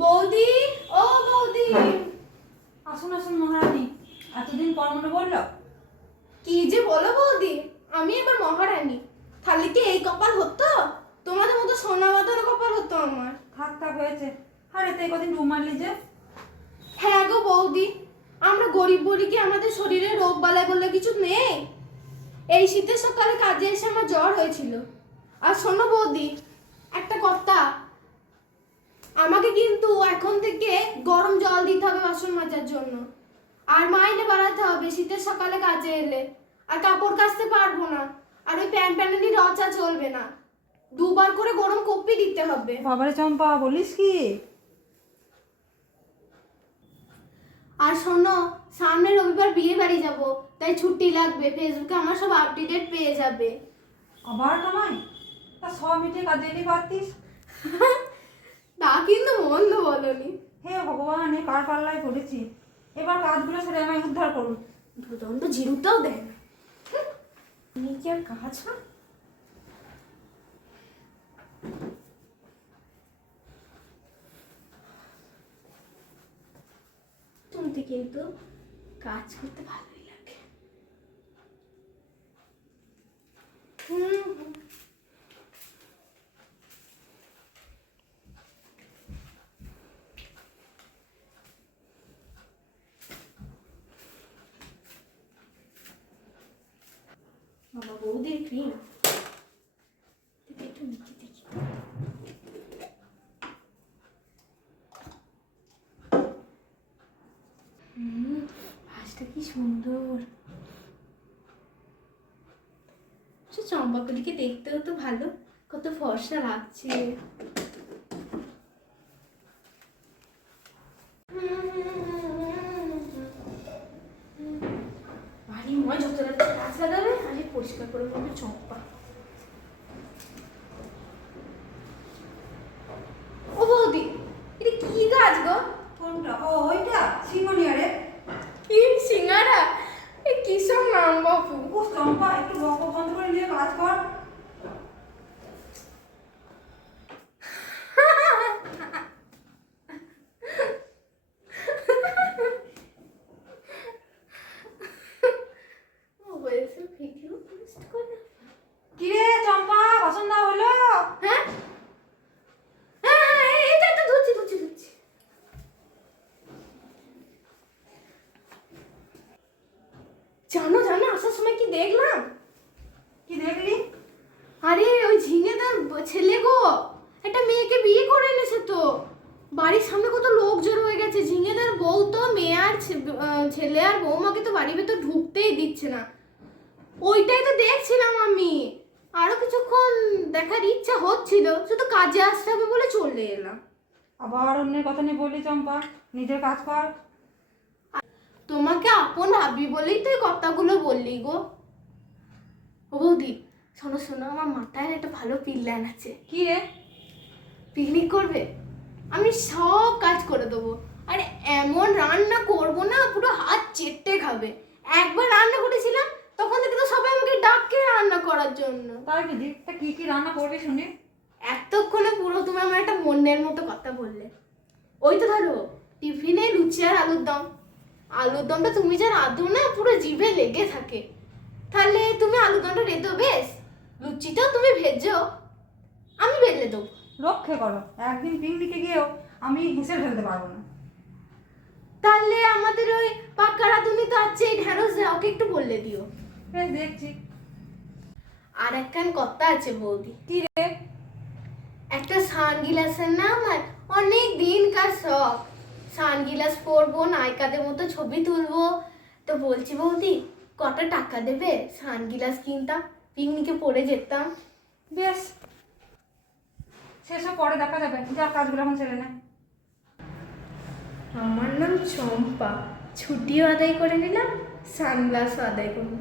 বৌদি, ও বৌদি, আসুন আসুন মহারানী, এতদিন পর মনে বললো। কি যে বলো বৌদি, আমি এবার মহারানী। তাহলে কি এই কপাল হতো? তোমাদের মতো সোনা বাঁধানো কপাল হতো আমার। থাক থাক হয়েছে। আরে তো কদিন রুম মারলি যে। হ্যাঁ গো বৌদি, আমরা গরিব বলি কি আমাদের শরীরে রোগ বালাই বললে কিছু নেই? এই শীতের সকালে কাজে এসে আমার জ্বর হয়েছিল। আর শোনো বৌদি, একটা কথা, আমাকে কিন্তু এখন থেকে গরম জল দিতে হবে বাসন মাজার জন্য, আর মাইনে বাড়াতে হবে শীতের সকালে কাজে এলে। আর কাপড় কাচতে পারবো না, আর ওই প্যান্ট প্যান্টানি রচা চলবে না, দুবার করে গরম কপি দিতে হবে। বাবারে চম্পা, বলিস কি? আর শোনো, সামনে রবিবার বিয়ে বাড়ি যাব, তাই ছুটি লাগবে। ফেসবুকে আমার সব আপডেট পেয়ে যাবে। আবার কামাই? তা সব মিটিয়ে কাজে এলি পারতিস। তা কিন্তু মন্দ বলনি। হে ভগবান, এ কার পাল্লায় পড়েছি। এবার কাজগুলো সেরে আমায় উদ্ধার করুন। দুদণ্ড জিরুটাও দেয় না। তুমি কি আর কাজ না? তুমি কিন্তু কাজ করতে ভালোই লাগে। বাবা বৌদির ক্রিম একটু নিচে দেখি। ভাঁজটা কি সুন্দর। সে চম্পাকলিকে দেখতেও তো ভালো, কত ফর্সা লাগছে। ভারী ময় যত রাতে গাছ লাগাবে আগে পরিষ্কার করে বলবে চম্পা। ও বৌদি, এটা কি গাছ গো? কোনটা? ও ওইটা সিঙ্গনিয়া রে। কি সিঙ্গারা? এ কি সব নাম বাপু। ও চম্পা, একটু বক বন্ধ করে নিয়ে কাজ কর। হয়েছে ভিডিও পোস্ট করে। কি রে চম্পা, বাসন দেওয়া হলো? হ্যাঁ হ্যাঁ হ্যাঁ, এটা তো ধুচ্ছি ধুচ্ছি ধুচ্ছি। জানো জানো, আসার সময় কি দেখলাম? কি দেখলি? আরে ওই ঝিঙেদার ছেলে গো, একটা মেয়েকে বিয়ে করে এনেছে তো। বাড়ির সামনে কত লোক জড়ো হয়ে গেছে। ঝিঙেদার বউ তো মেয়ে আর ছেলে আর বৌমাকে তো বাড়ির ভেতর ঢুকতেই দিচ্ছে না। ওইটাই তো দেখছিলাম আমি। আরো কিছুক্ষণ দেখার ইচ্ছা হচ্ছিল, শুধু কাজে আসতে হবে বলে চলে এলাম। আবার অন্যের কথা নিয়ে বললি চম্পা, নিজের কাজ কর। তোমাকে আপন ভাবি বলেই তো এই কথাগুলো বললি গো। ও বৌদি, শোনো শোনো, আমার মাথায় একটা ভালো প্ল্যান আছে। কি রে? পিকনিক করবে? আমি সব কাজ করে দেবো। আর এমন রান্না করবো না, পুরো হাত চেটে খাবে। একবার রান্না করেছিলাম, তখন থেকে তো সবাই আমাকে ডাকে রান্না করার জন্য। তাই বুঝি? তা কি কি রান্না করবি শুনি। এতক্ষণে পুরো তুমি আমার একটা মনের মতো কথা বললে। ওই তো ধরো, টিফিনে লুচি আর আলুর দম। আলুর দমটা তুমি যা রাঁধো না, পুরো জিভে লেগে থাকে। তাহলে তুমি আলুর দমটা রেঁধো বেশ, লুচিটাও তুমি ভেজো, আমি বেলে দেবো। রক্ষে করো, একদিন পিকনিকে গিয়েও আমি হেসে ফেলতে পারবো না। তাহলে আমাদের ওই পাকা রাঁধুনি তো আছে, ঢেঁড়স, ওকে একটু বললে দিও। বেশ, দেখছি। আর একখান কথা আছে বৌদি। কি রে? একটা সানগ্লাসের না আমার অনেক দিনকার শখ। সানগ্লাস পরবো, নায়িকাদের মতো ছবি তুলবো। তো বলছি বৌদি, কটা টাকা দেবে? সানগ্লাস কিনতাম, পিকনিকে পরে যেতাম। বেশ, সেসব পরে দেখা যাবে, যা কাজগুলো এখন ছেড়ে নে। আমার নাম চম্পা, ছুটিও আদায় করে নিলাম, সানগ্লাসও আদায় করবো।